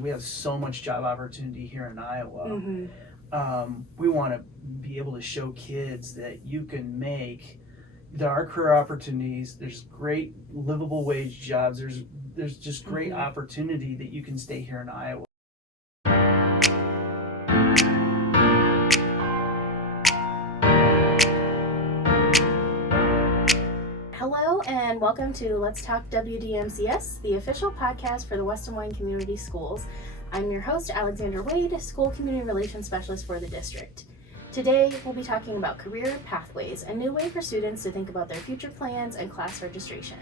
we have so much job opportunity here in Iowa. Mm-hmm. We want to be able to show kids that you can there are career opportunities. There's great livable wage jobs. There's just great Mm-hmm. opportunity that you can stay here in Iowa. Hello and welcome to Let's Talk WDMCS, the official podcast for the Western Moines Community Schools. I'm your host, Alexandra Wade, School Community Relations Specialist for the district. Today, we'll be talking about career pathways, a new way for students to think about their future plans and class registration.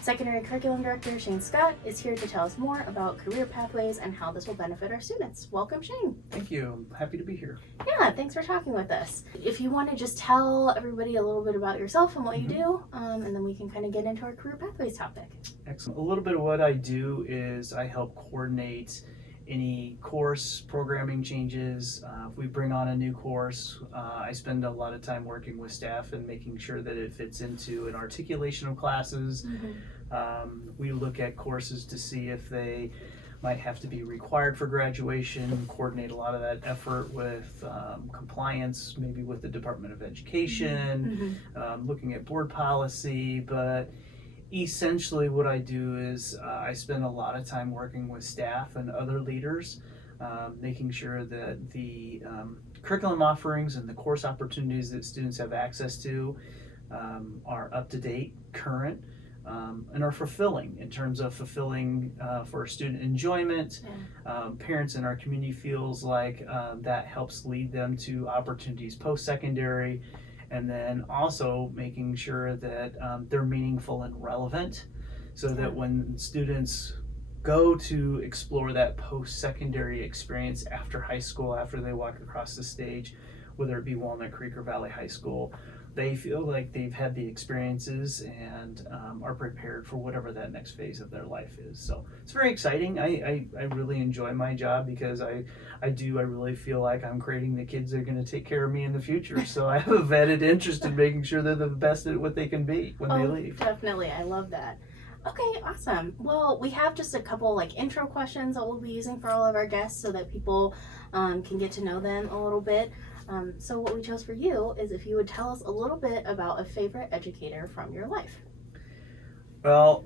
Secondary Curriculum Director Shane Scott is here to tell us more about career pathways and how this will benefit our students. Welcome, Shane. Thank you. I'm happy to be here. Yeah, thanks for talking with us. If you want to just tell everybody a little bit about yourself and what you do, and then we can kind of get into our career pathways topic. Excellent. A little bit of what I do is I help coordinate any course programming changes. If we bring on a new course, I spend a lot of time working with staff and making sure that it fits into an articulation of classes. We look at courses to see if they might have to be required for graduation, coordinate a lot of that effort with compliance, maybe with the Department of Education, looking at board policy, but essentially what I do is I spend a lot of time working with staff and other leaders, making sure that the curriculum offerings and the course opportunities that students have access to are up to date, current, and are fulfilling in terms of fulfilling for student enjoyment. Parents in our community feels like that helps lead them to opportunities post-secondary, and then also making sure that they're meaningful and relevant, so that when students go to explore that post-secondary experience after high school, after they walk across the stage, whether it be Walnut Creek or Valley High School, they feel like they've had the experiences and are prepared for whatever that next phase of their life is. So it's very exciting. I really enjoy my job because I really feel like I'm creating the kids that are going to take care of me in the future. So I have a vetted interest in making sure they're the best at what they can be when they leave. Definitely. I love that. Okay, awesome. Well, we have just a couple intro questions that we'll be using for all of our guests so that people can get to know them a little bit. So what we chose for you is if you would tell us a little bit about a favorite educator from your life. Well,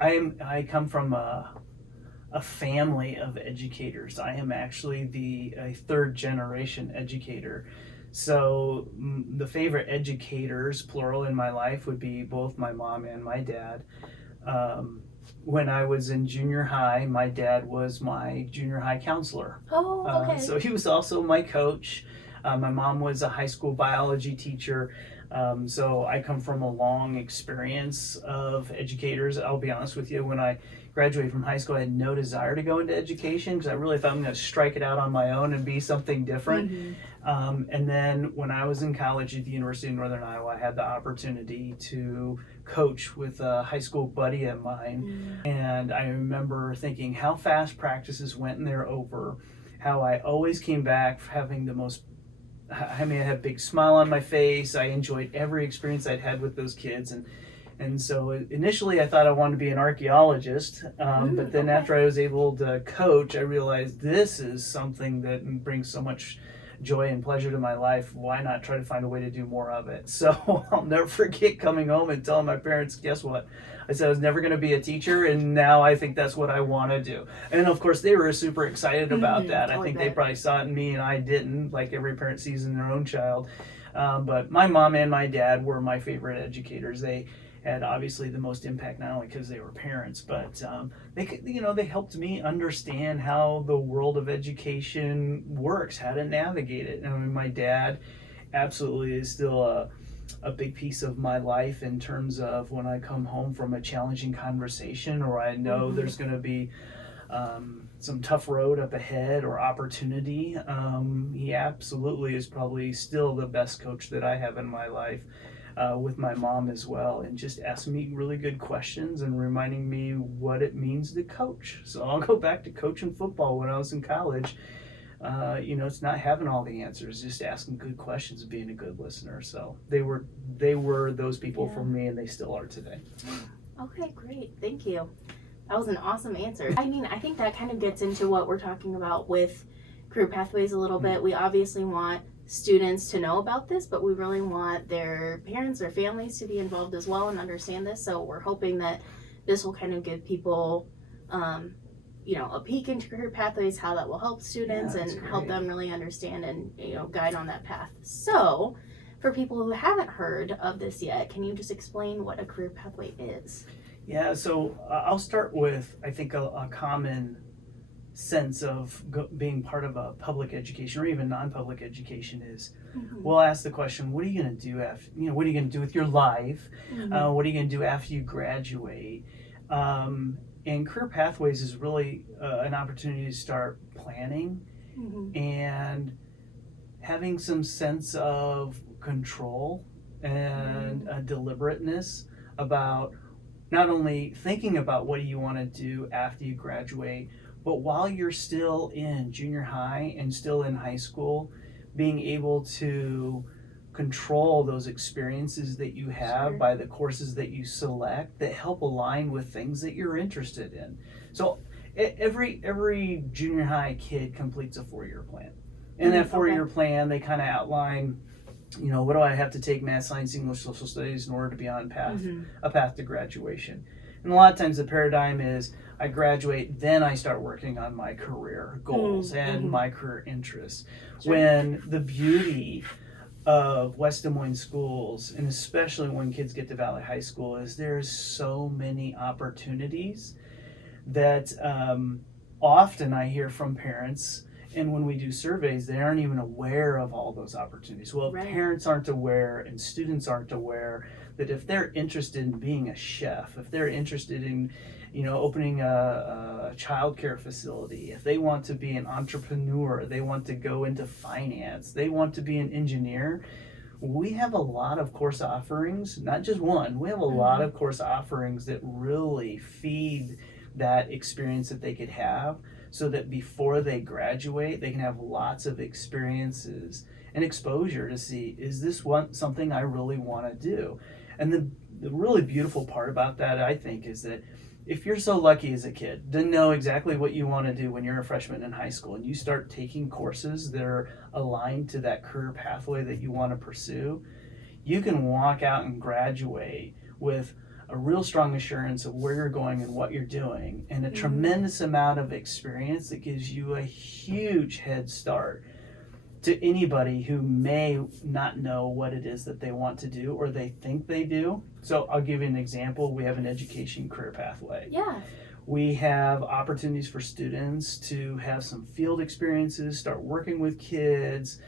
I come from a family of educators. I am actually a third generation educator. So the favorite educators, plural, in my life would be both my mom and my dad. When I was in junior high, my dad was my junior high counselor. Oh, okay. So he was also my coach. My mom was a high school biology teacher. So I come from a long experience of educators. I'll be honest with you, when I graduated from high school, I had no desire to go into education because I really thought I'm going to strike it out on my own and be something different. And then when I was in college at the University of Northern Iowa, I had the opportunity to coach with a high school buddy of mine. And I remember thinking how fast practices went and they're over, how I always came back having I had a big smile on my face. I enjoyed every experience I'd had with those kids. And so initially I thought I wanted to be an archaeologist, but then after I was able to coach, I realized this is something that brings so much joy and pleasure to my life. Why not try to find a way to do more of it? So I'll never forget coming home and telling my parents, guess what? I said I was never going to be a teacher, and now I think that's what I want to do. And of course, they were super excited about that. I think they probably saw it in me and I didn't, like every parent sees in their own child. But my mom and my dad were my favorite educators. They had obviously the most impact, not only because they were parents, but they helped me understand how the world of education works, how to navigate it. I mean, my dad absolutely is still a big piece of my life in terms of when I come home from a challenging conversation, or I know there's going to be some tough road up ahead or opportunity. He absolutely is probably still the best coach that I have in my life. With my mom as well, and just asking me really good questions and reminding me what it means to coach. So I'll go back to coaching football when I was in college. It's not having all the answers, just asking good questions and being a good listener. So they were those people for me, and they still are today. Okay, great. Thank you. That was an awesome answer. I mean, I think that kind of gets into what we're talking about with career pathways a little bit. We obviously want students to know about this, but we really want their parents or families to be involved as well and understand this. So we're hoping that this will kind of give people, a peek into career pathways, how that will help students and help them really understand and, guide on that path. So for people who haven't heard of this yet, can you just explain what a career pathway is? Yeah, so I'll start with, I think, a common sense of being part of a public education or even non-public education is, we'll ask the question, what are you going to do after, what are you going to do with your life? What are you going to do after you graduate? And career pathways is really an opportunity to start planning and having some sense of control and deliberateness about not only thinking about what do you want to do after you graduate, but while you're still in junior high and still in high school, being able to control those experiences that you have by the courses that you select that help align with things that you're interested in. So every junior high kid completes a 4-year plan. In that 4-year plan, they kind of outline, what do I have to take, math, science, English, social studies in order to be on a path to graduation. And a lot of times the paradigm is I graduate, then I start working on my career goals and my career interests. When the beauty of West Des Moines schools, and especially when kids get to Valley High School, is there's so many opportunities that often I hear from parents, and when we do surveys, they aren't even aware of all those opportunities. Well, parents aren't aware and students aren't aware that if they're interested in being a chef, if they're interested in opening a childcare facility, if they want to be an entrepreneur, they want to go into finance, they want to be an engineer, we have a lot of course offerings, not just one, we have a lot of course offerings that really feed that experience that they could have, so that before they graduate, they can have lots of experiences and exposure to see, is this something I really want to do? And the really beautiful part about that, I think, is that if you're so lucky as a kid to know exactly what you want to do when you're a freshman in high school and you start taking courses that are aligned to that career pathway that you want to pursue, you can walk out and graduate with a real strong assurance of where you're going and what you're doing, and a tremendous amount of experience that gives you a huge head start to anybody who may not know what it is that they want to do or they think they do. So I'll give you an example. We have an education career pathway. Yeah. We have opportunities for students to have some field experiences, start working with kids.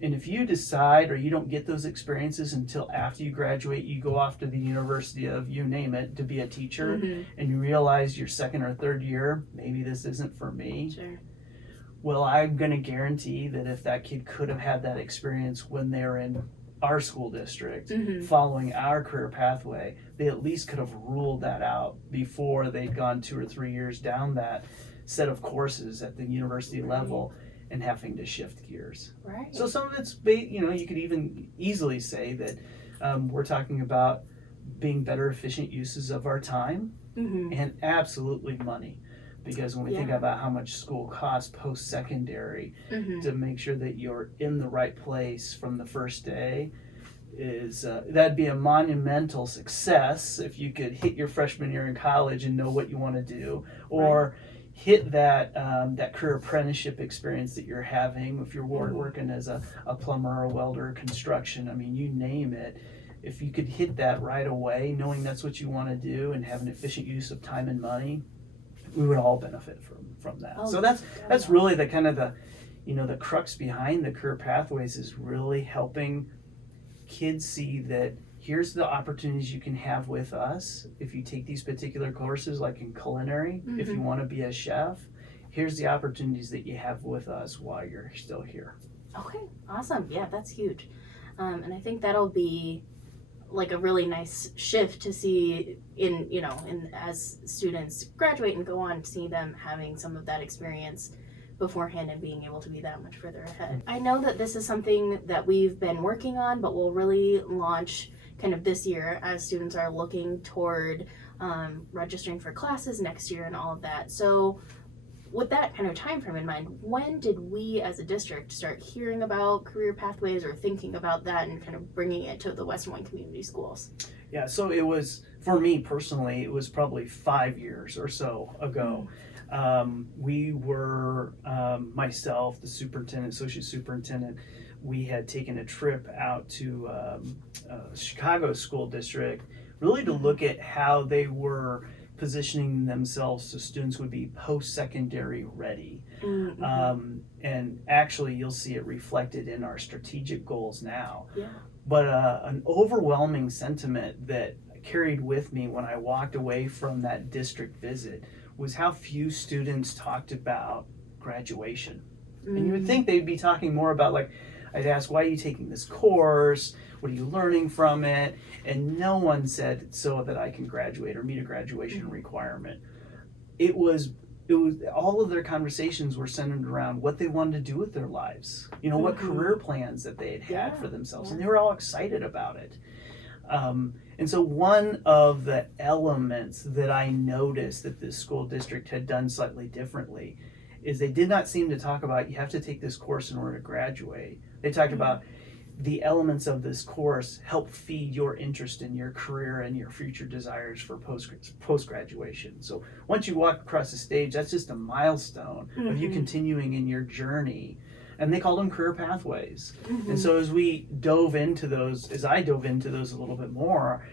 And if you decide or you don't get those experiences until after you graduate, you go off to the university of, you name it, to be a teacher, and you realize your second or third year, maybe this isn't for me. Well, I'm going to guarantee that if that kid could have had that experience when they were in our school district, following our career pathway, they at least could have ruled that out before they'd gone 2 or 3 years down that set of courses at the university level and having to shift gears. So some of it's, you could even easily say that we're talking about being better efficient uses of our time and absolutely money. Because when we think about how much school costs post-secondary, to make sure that you're in the right place from the first day is that'd be a monumental success if you could hit your freshman year in college and know what you want to do, or hit that that career apprenticeship experience that you're having if you're working as a plumber or a welder or construction. I mean, you name it. If you could hit that right away, knowing that's what you want to do and have an efficient use of time and money, we would all benefit from that. So that's really the kind of the crux behind the career pathways, is really helping kids see that here's the opportunities you can have with us if you take these particular courses, like in culinary. If you want to be a chef, here's the opportunities that you have with us while you're still here. Okay, awesome. Yeah, that's huge. And I think that'll be like a really nice shift to see in as students graduate and go on, to see them having some of that experience beforehand and being able to be that much further ahead. I know that this is something that we've been working on, but we'll really launch kind of this year as students are looking toward registering for classes next year and all of that. So with that kind of time frame in mind, when did we as a district start hearing about career pathways or thinking about that and kind of bringing it to the Western Wayne Community Schools? Yeah, so it was, for me personally, it was probably 5 years or so ago. We were, myself, the superintendent, associate superintendent, we had taken a trip out to Chicago School District, really to look at how they were positioning themselves so students would be post-secondary ready. And actually you'll see it reflected in our strategic goals now. Yeah. But an overwhelming sentiment that carried with me when I walked away from that district visit was how few students talked about graduation. And you would think they'd be talking more about, like, I'd ask, why are you taking this course? What are you learning from it? And no one said, so that I can graduate or meet a graduation requirement. It was all of their conversations were centered around what they wanted to do with their lives. You know, what career plans that they had for themselves. And they were all excited about it. And so one of the elements that I noticed that this school district had done slightly differently is they did not seem to talk about, you have to take this course in order to graduate. They talked about the elements of this course help feed your interest in your career and your future desires for post-graduation. So once you walk across the stage, that's just a milestone of you continuing in your journey. And they called them career pathways. And so as I dove into those a little bit more,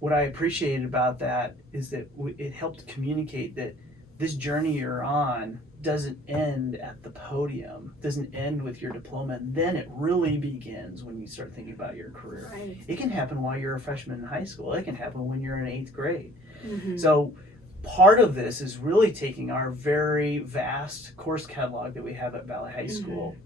what I appreciated about that is that it helped communicate that this journey you're on doesn't end at the podium, doesn't end with your diploma, and then it really begins when you start thinking about your career. Right. It can happen while you're a freshman in high school. It can happen when you're in 8th grade. So part of this is really taking our very vast course catalog that we have at Valley High School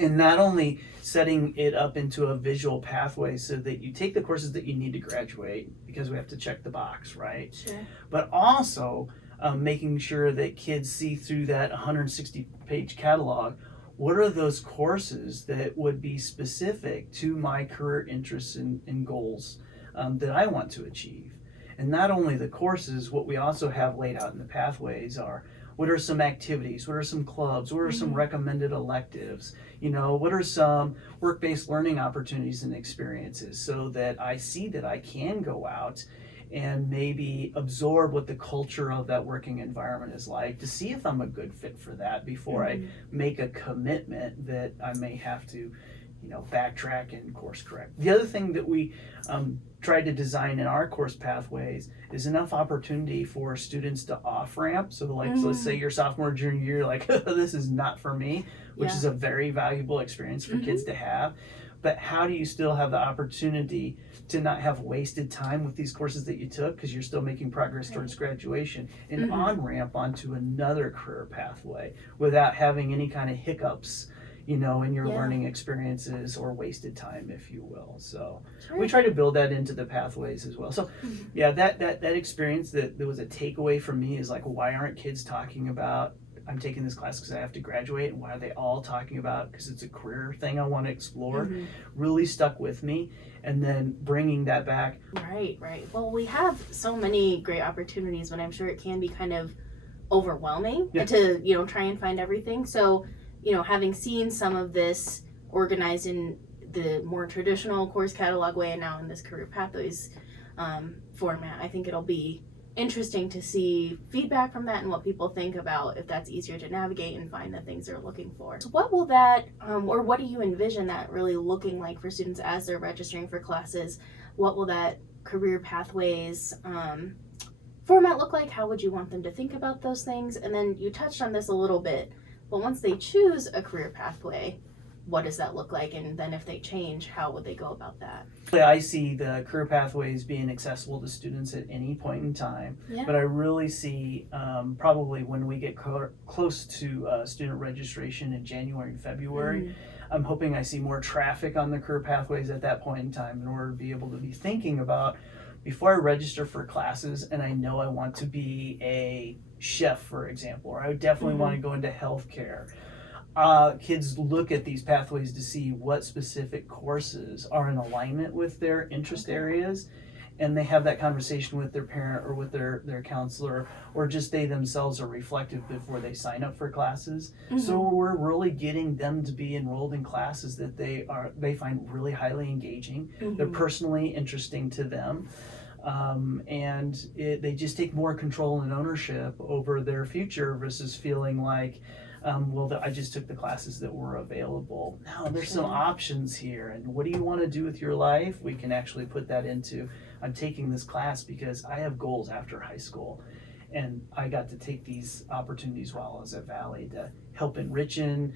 and not only setting it up into a visual pathway so that you take the courses that you need to graduate, because we have to check the box, right? Sure. But also making sure that kids see through that 160-page catalog, what are those courses that would be specific to my career interests and goals that I want to achieve? And not only the courses, what we also have laid out in the pathways are, what are some activities, what are some clubs, what are some recommended electives, you know, what are some work-based learning opportunities and experiences, so that I see that I can go out and maybe absorb what the culture of that working environment is like, to see if I'm a good fit for that before I make a commitment that I may have to, you know, backtrack and course correct. The other thing that we tried to design in our course pathways is enough opportunity for students to off-ramp. So like, so let's say your sophomore, junior year, like, this is not for me, which is a very valuable experience for kids to have. But how do you still have the opportunity to not have wasted time with these courses that you took, because you're still making progress towards graduation, and on-ramp onto another career pathway without having any kind of hiccups, you know, in your learning experiences or wasted time, if you will. So we try to build that into the pathways as well. So yeah, that experience, that there was a takeaway from me is like, why aren't kids talking about, I'm taking this class because I have to graduate, and why are they all talking about because it's a career thing I want to explore, really stuck with me. And then bringing that back. Right. Well, we have so many great opportunities, but I'm sure it can be kind of overwhelming to, you know, try and find everything. So, you know, having seen some of this organized in the more traditional course catalog way and now in this career pathways format, I think it'll be interesting to see feedback from that and what people think about if that's easier to navigate and find the things they're looking for. So what will that, or what do you envision that really looking like for students as they're registering for classes? What will that career pathways format look like? How would you want them to think about those things? And then you touched on this a little bit, but once they choose a career pathway, what does that look like? And then if they change, how would they go about that? I see the career pathways being accessible to students at any point in time, but I really see probably when we get close to student registration in January and February, I'm hoping I see more traffic on the career pathways at that point in time in order to be able to be thinking about, before I register for classes and I know I want to be a chef, for example, or I would definitely want to go into healthcare. Kids look at these pathways to see what specific courses are in alignment with their interest areas, and they have that conversation with their parent or with their counselor, or just they themselves are reflective before they sign up for classes. So we're really getting them to be enrolled in classes that they find really highly engaging. They're personally interesting to them. And they just take more control and ownership over their future versus feeling like, I just took the classes that were available. Now there's some options here, and what do you want to do with your life? We can actually put that into, I'm taking this class because I have goals after high school, and I got to take these opportunities while I was at Valley to help enrich and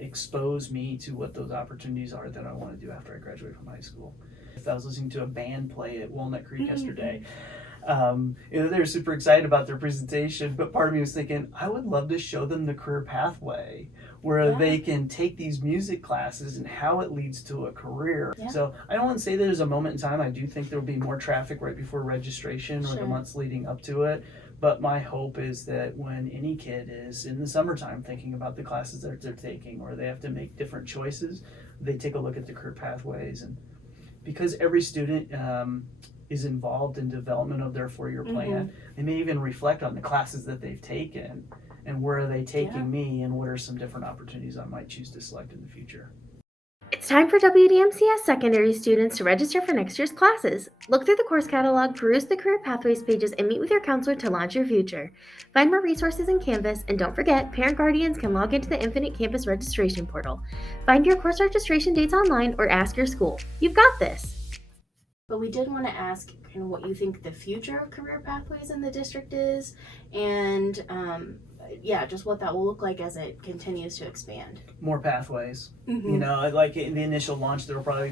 expose me to what those opportunities are that I want to do after I graduate from high school. If I was listening to a band play at Walnut Creek yesterday, they were super excited about their presentation, but part of me was thinking, I would love to show them the career pathway where they can take these music classes and how it leads to a career. So I don't want to say there's a moment in time. I do think there'll be more traffic right before registration or the months leading up to it. But my hope is that when any kid is in the summertime thinking about the classes that they're taking, or they have to make different choices, they take a look at the career pathways. And because every student is involved in development of their 4-year plan, they may even reflect on the classes that they've taken and where are they taking me, and what are some different opportunities I might choose to select in the future. It's time for WDMCS secondary students to register for next year's classes. Look through the course catalog, peruse the career pathways pages, and meet with your counselor to launch your future. Find more resources in Canvas, and don't forget, parent guardians can log into the Infinite Campus registration portal. Find your course registration dates online or ask your school. You've got this! But we did want to ask kind of what you think the future of career pathways in the district is, and just what that will look like as it continues to expand. More pathways. You know, like in the initial launch, there will probably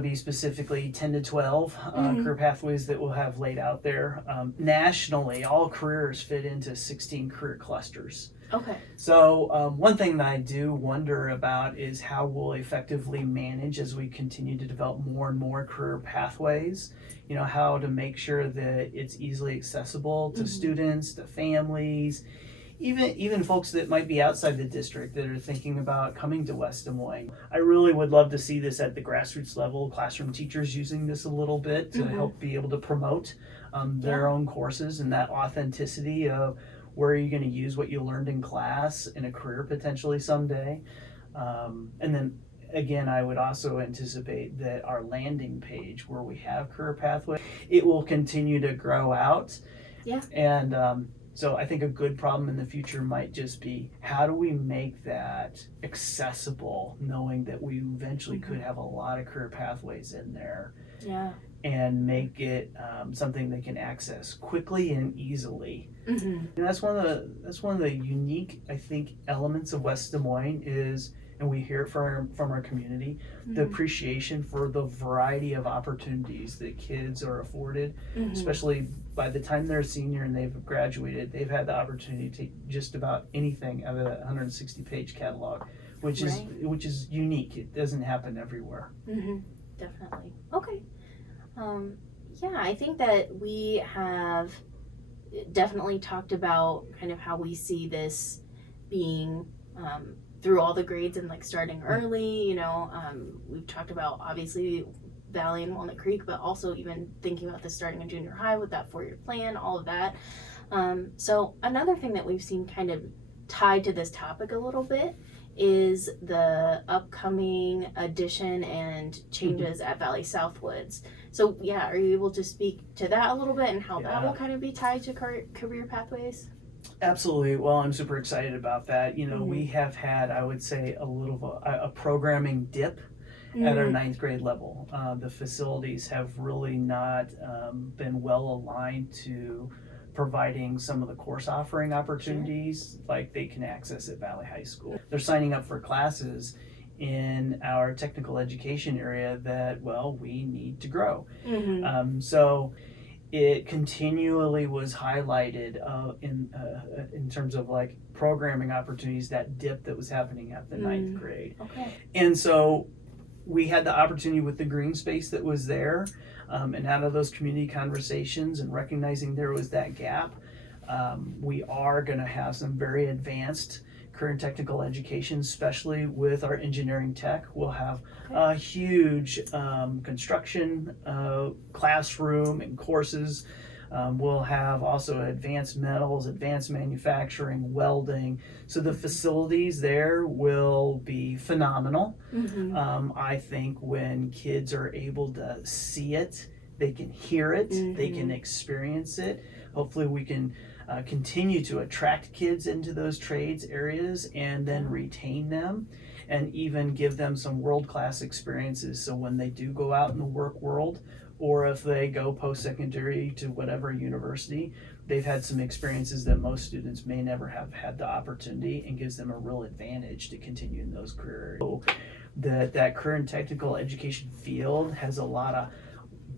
be specifically 10 to 12 career pathways that we'll have laid out there. Nationally, all careers fit into 16 career clusters. Okay. So one thing that I do wonder about is how we'll effectively manage as we continue to develop more and more career pathways. You know, how to make sure that it's easily accessible to students, to families, even folks that might be outside the district that are thinking about coming to West Des Moines. I really would love to see this at the grassroots level, classroom teachers using this a little bit to help be able to promote their own courses, and that authenticity of where are you going to use what you learned in class in a career potentially someday. And then again, I would also anticipate that our landing page where we have career pathway, it will continue to grow out. And so I think a good problem in the future might just be, how do we make that accessible, knowing that we eventually could have a lot of career pathways in there, and make it something they can access quickly and easily. And that's one of the unique, I think, elements of West Des Moines is, and we hear it from our community, the appreciation for the variety of opportunities that kids are afforded, especially by the time they're a senior and they've graduated, they've had the opportunity to take just about anything out of that 160-page catalog, which is unique. It doesn't happen everywhere. Definitely. Okay. I think that we have definitely talked about kind of how we see this being through all the grades and like starting early. You know, we've talked about obviously Valley and Walnut Creek, but also even thinking about this starting in junior high with that 4-year plan, all of that. So another thing that we've seen kind of tied to this topic a little bit is the upcoming addition and changes at Valley Southwoods. So are you able to speak to that a little bit and how that will kind of be tied to career pathways? Absolutely. Well, I'm super excited about that. You know, we have had, I would say, a programming dip at our 9th grade level. The facilities have really not been well aligned to providing some of the course offering opportunities like they can access at Valley High School. They're signing up for classes in our technical education area that, we need to grow. So it continually was highlighted in terms of like programming opportunities, that dip that was happening at the 9th grade. And so we had the opportunity with the green space that was there, and out of those community conversations and recognizing there was that gap, we are going to have some very advanced career and technical education, especially with our engineering tech. We'll have a huge construction classroom and courses. We'll have also advanced metals, advanced manufacturing, welding. So the facilities there will be phenomenal. I think when kids are able to see it, they can hear it, they can experience it. Hopefully we can continue to attract kids into those trades areas and then retain them and even give them some world-class experiences. So when they do go out in the work world, or if they go post-secondary to whatever university, they've had some experiences that most students may never have had the opportunity, and gives them a real advantage to continue in those career areas. So that career and technical education field has a lot of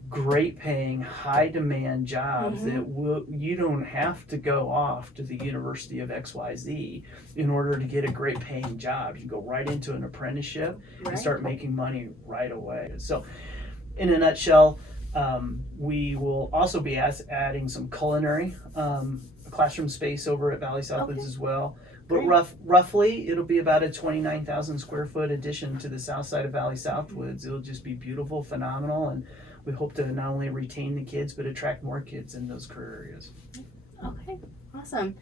great paying, high demand jobs that you don't have to go off to the University of XYZ in order to get a great paying job. You go right into an apprenticeship and start making money right away. So in a nutshell, we will also be adding some culinary classroom space over at Valley Southwoods as well. But roughly, it'll be about a 29,000 square foot addition to the south side of Valley Southwoods. It'll just be beautiful, phenomenal, and we hope to not only retain the kids, but attract more kids in those career areas. Okay, awesome.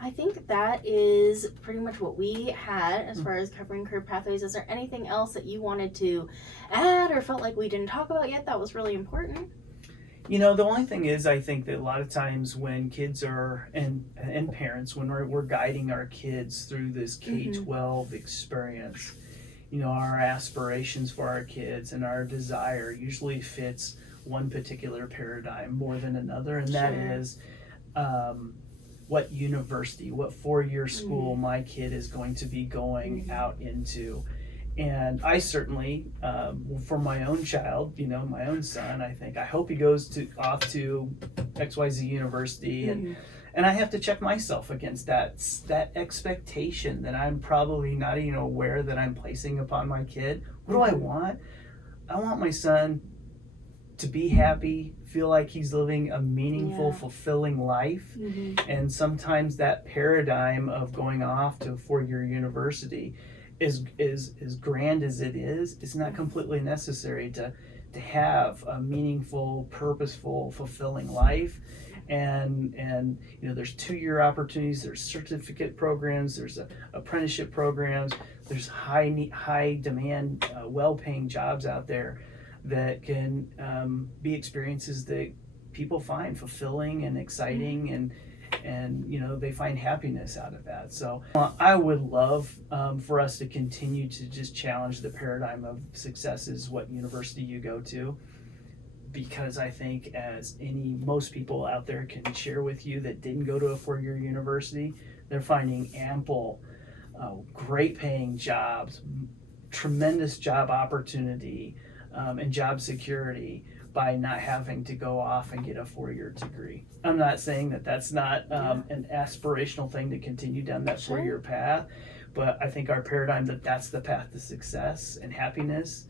I think that is pretty much what we had as far as covering career pathways. Is there anything else that you wanted to add or felt like we didn't talk about yet that was really important? You know, the only thing is, I think that a lot of times when kids are, and parents, when we're guiding our kids through this K-12 experience, you know, our aspirations for our kids and our desire usually fits one particular paradigm more than another, and that is what university, what four-year school my kid is going to be going out into. And I certainly, for my own child, you know, my own son, I hope he goes off to XYZ University, and I have to check myself against that expectation that I'm probably not even aware that I'm placing upon my kid. What do I want? I want my son to be happy, feel like he's living a meaningful, fulfilling life. And sometimes that paradigm of going off to a four-year university is grand as it is, it's not completely necessary to have a meaningful, purposeful, fulfilling life. And you know, there's 2-year opportunities, there's certificate programs, there's apprenticeship programs, there's high demand, well-paying jobs out there that can be experiences that people find fulfilling and exciting, and you know, they find happiness out of that. So I would love for us to continue to just challenge the paradigm of success is what university you go to, because I think as most people out there can share with you that didn't go to a four-year university, they're finding ample, great paying jobs, tremendous job opportunity, and job security by not having to go off and get a four-year degree. I'm not saying that that's not an aspirational thing to continue down that four-year path, but I think our paradigm that's the path to success and happiness,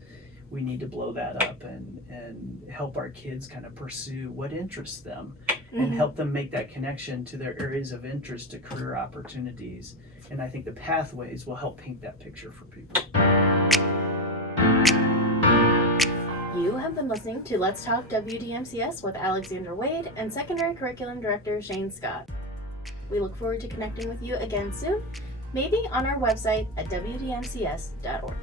we need to blow that up and help our kids kind of pursue what interests them and help them make that connection to their areas of interest to career opportunities. And I think the pathways will help paint that picture for people. You have been listening to Let's Talk WDMCS with Alexandra Wade and Secondary Curriculum Director Shane Scott. We look forward to connecting with you again soon, maybe on our website at wdmcs.org.